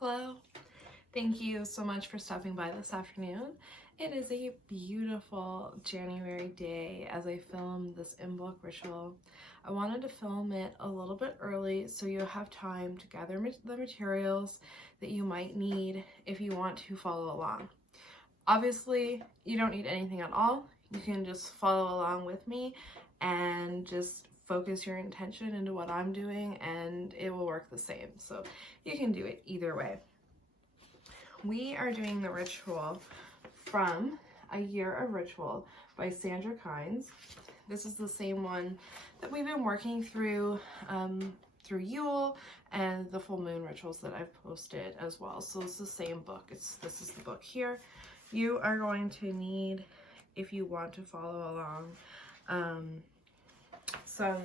Hello. Thank you so much for stopping by this afternoon. It is a beautiful January day as I film this Imbolc ritual. I wanted to film it a little bit early so you have time to gather the materials that you might need if you want to follow along. Obviously, you don't need anything at all. You can just follow along with me and just focus your intention into what I'm doing and it will work the same. So you can do it either way. We are doing the ritual from A Year of Ritual by Sandra Kynes. This is the same one that we've been working through through Yule and the full moon rituals that I've posted as well. So it's the same book. This is the book here. You are going to need, if you want to follow along, some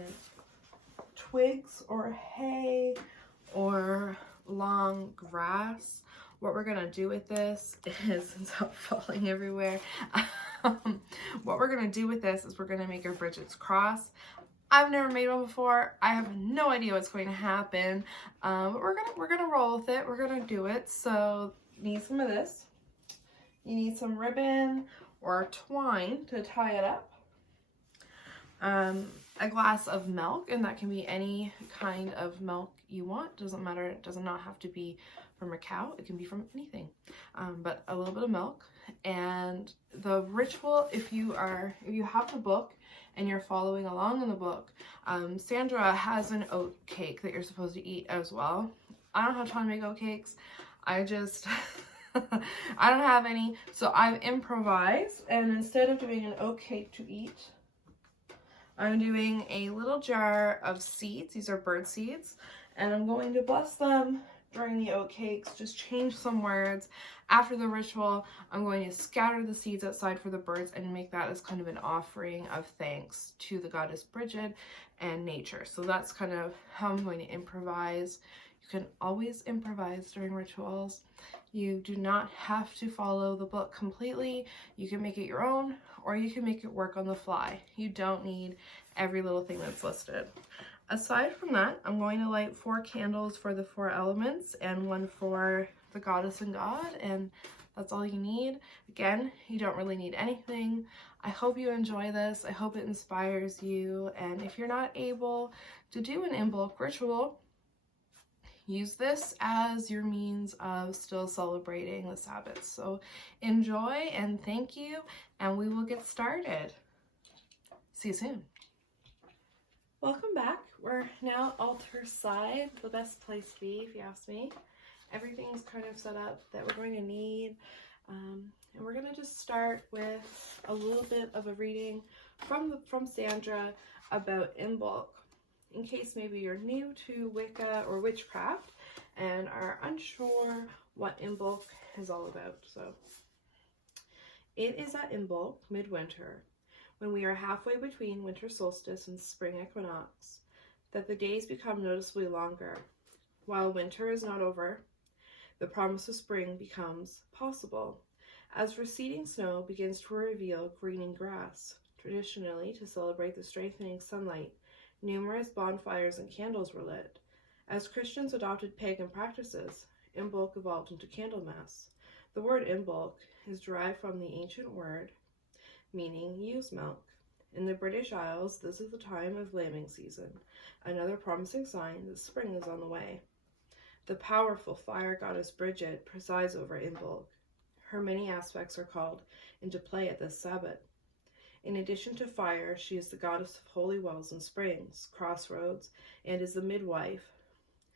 twigs or hay or long grass. What we're gonna do with this is, it's falling everywhere. What we're gonna do with this is we're gonna make a Brigid's cross. I've never made one before. I have no idea what's going to happen, but we're gonna roll with it. We're gonna do it. So you need some of this. You need some ribbon or twine to tie it up. A glass of milk, and that can be any kind of milk you want. Doesn't matter. It does not have to be from a cow. It can be from anything. But a little bit of milk. And the ritual, if you have the book and you're following along in the book, Sandra has an oat cake that you're supposed to eat as well. I don't have time to make oat cakes. I just I don't have any, so I've improvised, and instead of doing an oat cake to eat, I'm doing a little jar of seeds. These are bird seeds, and I'm going to bless them during the oat cakes. Just change some words. After the ritual, I'm going to scatter the seeds outside for the birds and make that as kind of an offering of thanks to the goddess Brighid and nature. So that's kind of how I'm going to improvise. You can always improvise during rituals. You do not have to follow the book completely. You can make it your own, or you can make it work on the fly. You don't need every little thing that's listed. Aside from that, I'm going to light 4 candles for the 4 elements and 1 for the goddess and god, and that's all you need. Again, you don't really need anything. I hope you enjoy this. I hope it inspires you, and if you're not able to do an Imbolc ritual, use this as your means of still celebrating the Sabbath. So enjoy and thank you, and we will get started. See you soon. Welcome back. We're now altar side, the best place to be if you ask me. Everything's kind of set up that we're going to need. And we're going to just start with a little bit of a reading from Sandra about Imbolc, in case maybe you're new to Wicca or witchcraft and are unsure what Imbolc is all about. So, it is at Imbolc, midwinter, when we are halfway between winter solstice and spring equinox, that the days become noticeably longer. While winter is not over, the promise of spring becomes possible, as receding snow begins to reveal greening grass. Traditionally, to celebrate the strengthening sunlight, numerous bonfires and candles were lit. As Christians adopted pagan practices, Imbolc evolved into Candlemas. The word Imbolc is derived from the ancient word meaning ewe's milk. In the British Isles, this is the time of lambing season, another promising sign that spring is on the way. The powerful fire goddess Brighid presides over Imbolc. Her many aspects are called into play at this Sabbath. In addition to fire, she is the goddess of holy wells and springs, crossroads, and is the midwife.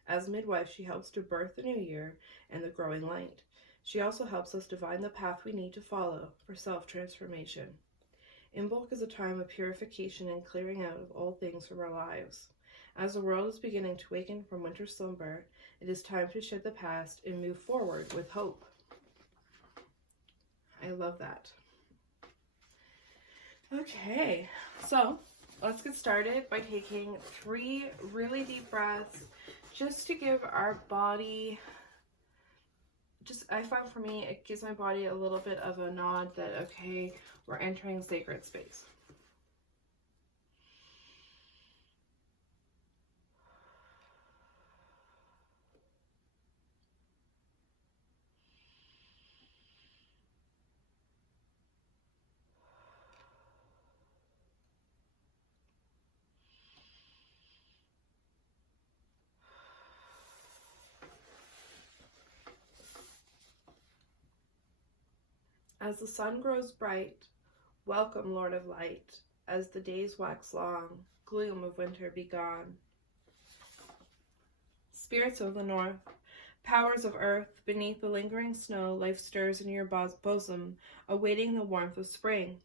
As midwife, she helps to birth the new year and the growing light. She also helps us divine the path we need to follow for self-transformation. Imbolc is a time of purification and clearing out of old things from our lives. As the world is beginning to waken from winter slumber, it is time to shed the past and move forward with hope. I love that. Okay, so let's get started by taking 3 really deep breaths just to give our body, I find for me, it gives my body a little bit of a nod that, okay, we're entering sacred space. As the sun grows bright, welcome, Lord of Light. As the days wax long, gloom of winter be gone. Spirits of the north, powers of earth, beneath the lingering snow, life stirs in your bosom, awaiting the warmth of spring.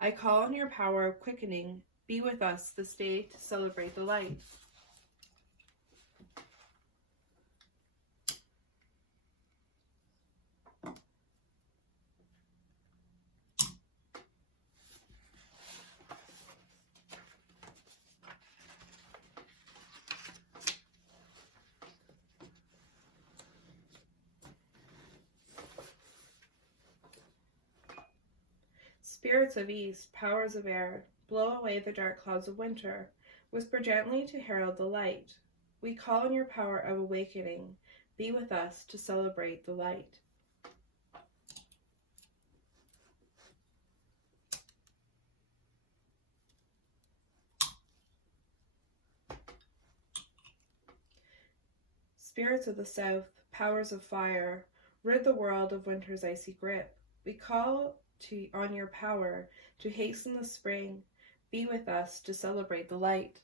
I call on your power of quickening. Be with us this day to celebrate the light. Spirits of east, powers of air, blow away the dark clouds of winter. Whisper gently to herald the light. We call on your power of awakening. Be with us to celebrate the light. Spirits of the south, powers of fire, rid the world of winter's icy grip. We call on your power to hasten the spring. Be with us to celebrate the light.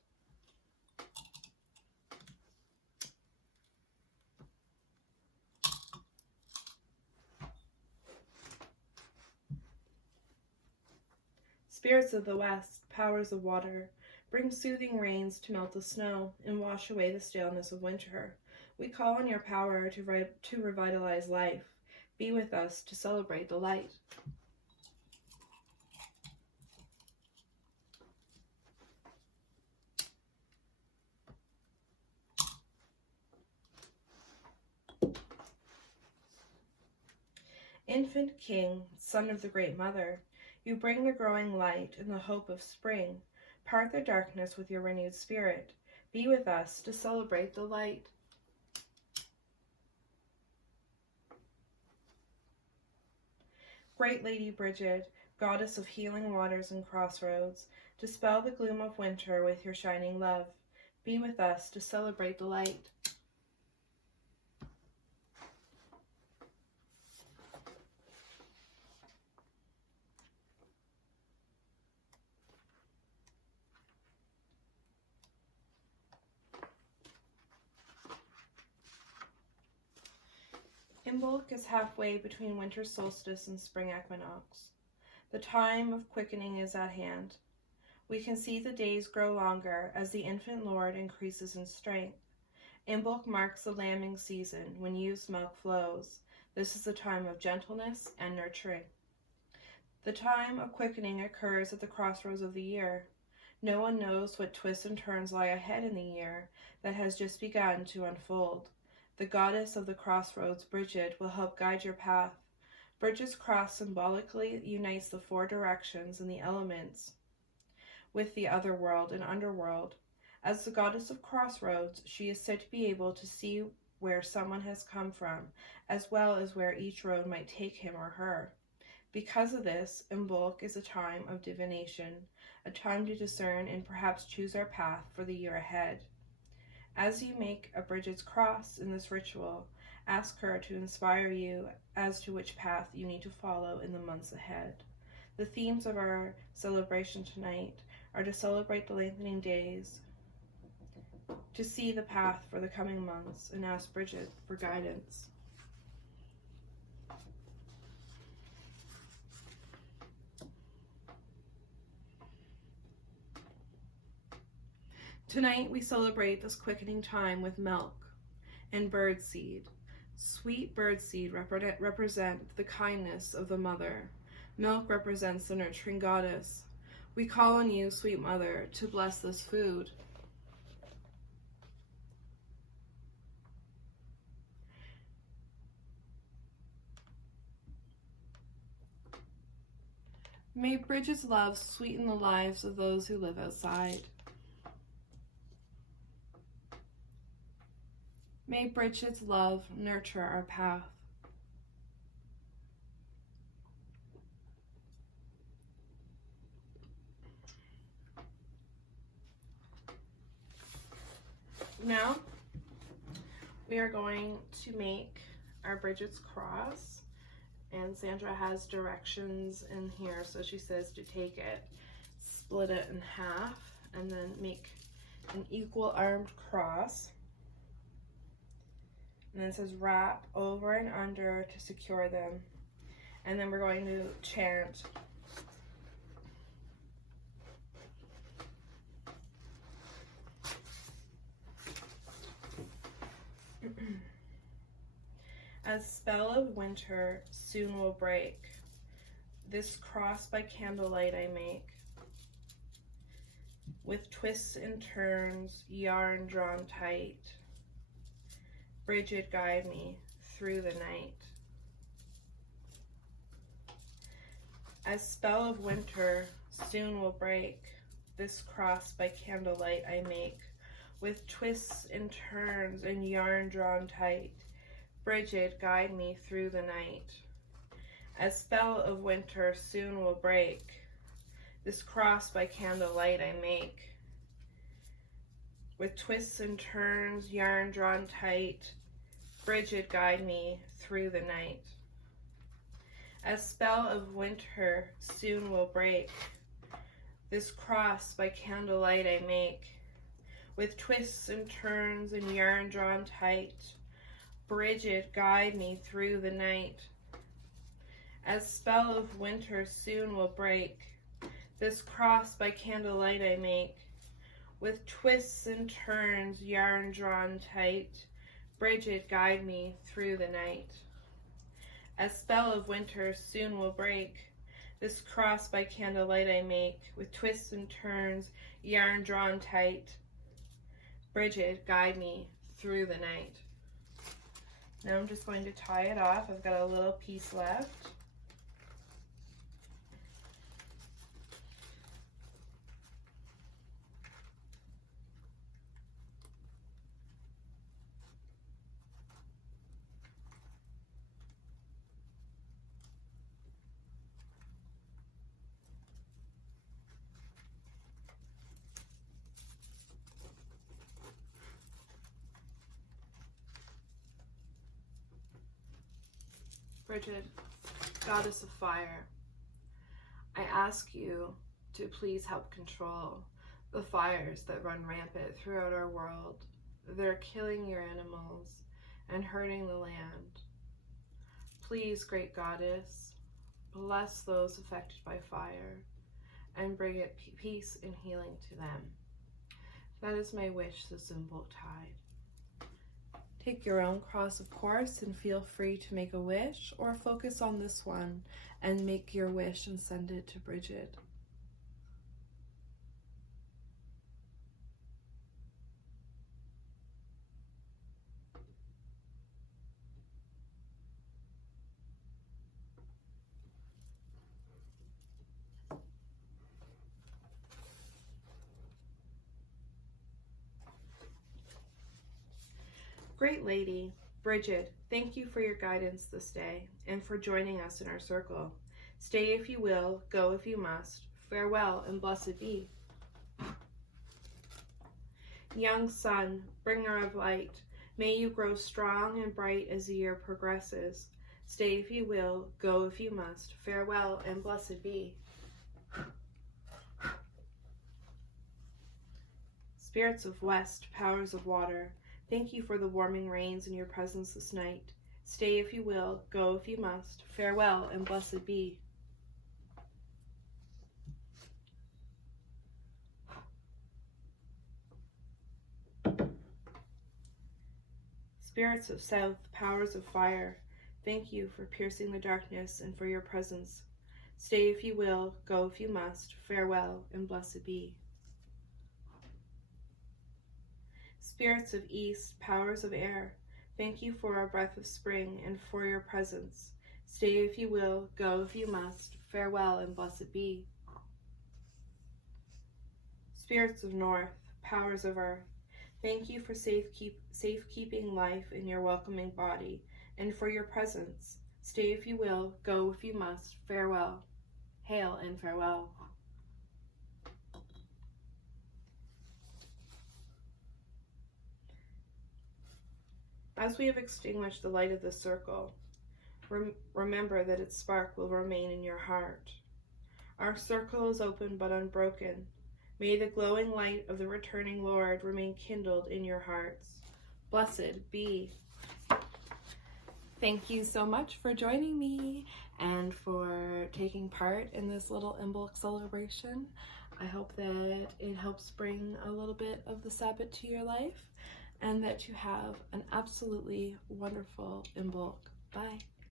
Spirits of the west, powers of water, bring soothing rains to melt the snow and wash away the staleness of winter. We call on your power to revitalize life. Be with us to celebrate the light. Infant King, son of the Great Mother, you bring the growing light and the hope of spring. Part the darkness with your renewed spirit. Be with us to celebrate the light. Great Lady Brighid, goddess of healing waters and crossroads, dispel the gloom of winter with your shining love. Be with us to celebrate the light. Imbolc is halfway between winter solstice and spring equinox. The time of quickening is at hand. We can see the days grow longer as the infant Lord increases in strength. Imbolc marks the lambing season when used milk flows. This is the time of gentleness and nurturing. The time of quickening occurs at the crossroads of the year. No one knows what twists and turns lie ahead in the year that has just begun to unfold. The goddess of the crossroads, Brighid, will help guide your path. Brighid's cross symbolically unites the four directions and the elements with the other world and underworld. As the goddess of crossroads, she is said to be able to see where someone has come from, as well as where each road might take him or her. Because of this, Imbolc is a time of divination, a time to discern and perhaps choose our path for the year ahead. As you make a Brighid's cross in this ritual, ask her to inspire you as to which path you need to follow in the months ahead. The themes of our celebration tonight are to celebrate the lengthening days, to see the path for the coming months, and ask Brighid for guidance. Tonight we celebrate this quickening time with milk and birdseed. Sweet birdseed represent the kindness of the mother. Milk represents the nurturing goddess. We call on you, sweet mother, to bless this food. May Brighid's love sweeten the lives of those who live outside. May Brighid's love nurture our path. Now, we are going to make our Brighid's cross, And Sandra has directions in here. So she says to take it, split it in half, and then make an equal armed cross. And then it says wrap over and under to secure them. And then we're going to chant. As spell of winter soon will break, this cross by candlelight I make, with twists and turns, yarn drawn tight. Brighid guide me through the night. As spell of winter soon will break, this cross by candlelight I make, with twists and turns and yarn drawn tight. Brighid guide me through the night. As spell of winter soon will break, this cross by candlelight I make, with twists and turns, yarn drawn tight. Brighid guide me through the night. As spell of winter soon will break, this cross by candlelight I make, with twists and turns and yarn drawn tight. Brighid guide me through the night. As spell of winter soon will break, this cross by candlelight I make, with twists and turns, yarn drawn tight. Brighid guide me through the night. As spell of winter soon will break, this cross by candlelight I make, with twists and turns, yarn drawn tight. Brighid guide me through the night. Now I'm just going to tie it off. I've got a little piece left. Brighid, goddess of fire, I ask you to please help control the fires that run rampant throughout our world. They're killing your animals and hurting the land. Please, great goddess, bless those affected by fire and bring it peace and healing to them. That is my wish, this Imbolc tide. Take your own cross, of course, and feel free to make a wish, or focus on this one and make your wish and send it to Brighid. Great Lady, Brighid, thank you for your guidance this day and for joining us in our circle. Stay if you will, go if you must. Farewell and blessed be. Young sun, bringer of light, may you grow strong and bright as the year progresses. Stay if you will, go if you must. Farewell and blessed be. Spirits of west, powers of water, thank you for the warming rains in your presence this night. Stay if you will, go if you must. Farewell and blessed be. Spirits of south, powers of fire, thank you for piercing the darkness and for your presence. Stay if you will, go if you must. Farewell and blessed be. Spirits of east, powers of air, thank you for our breath of spring and for your presence. Stay if you will, go if you must. Farewell and blessed be. Spirits of north, powers of earth, thank you for safekeeping life in your welcoming body and for your presence. Stay if you will, go if you must. Farewell. Hail and farewell. As we have extinguished the light of the circle, remember that its spark will remain in your heart. Our circle is open but unbroken. May the glowing light of the returning Lord remain kindled in your hearts. Blessed be. Thank you so much for joining me and for taking part in this little Imbolc celebration. I hope that it helps bring a little bit of the Sabbath to your life and that you have an absolutely wonderful Imbolc. Bye.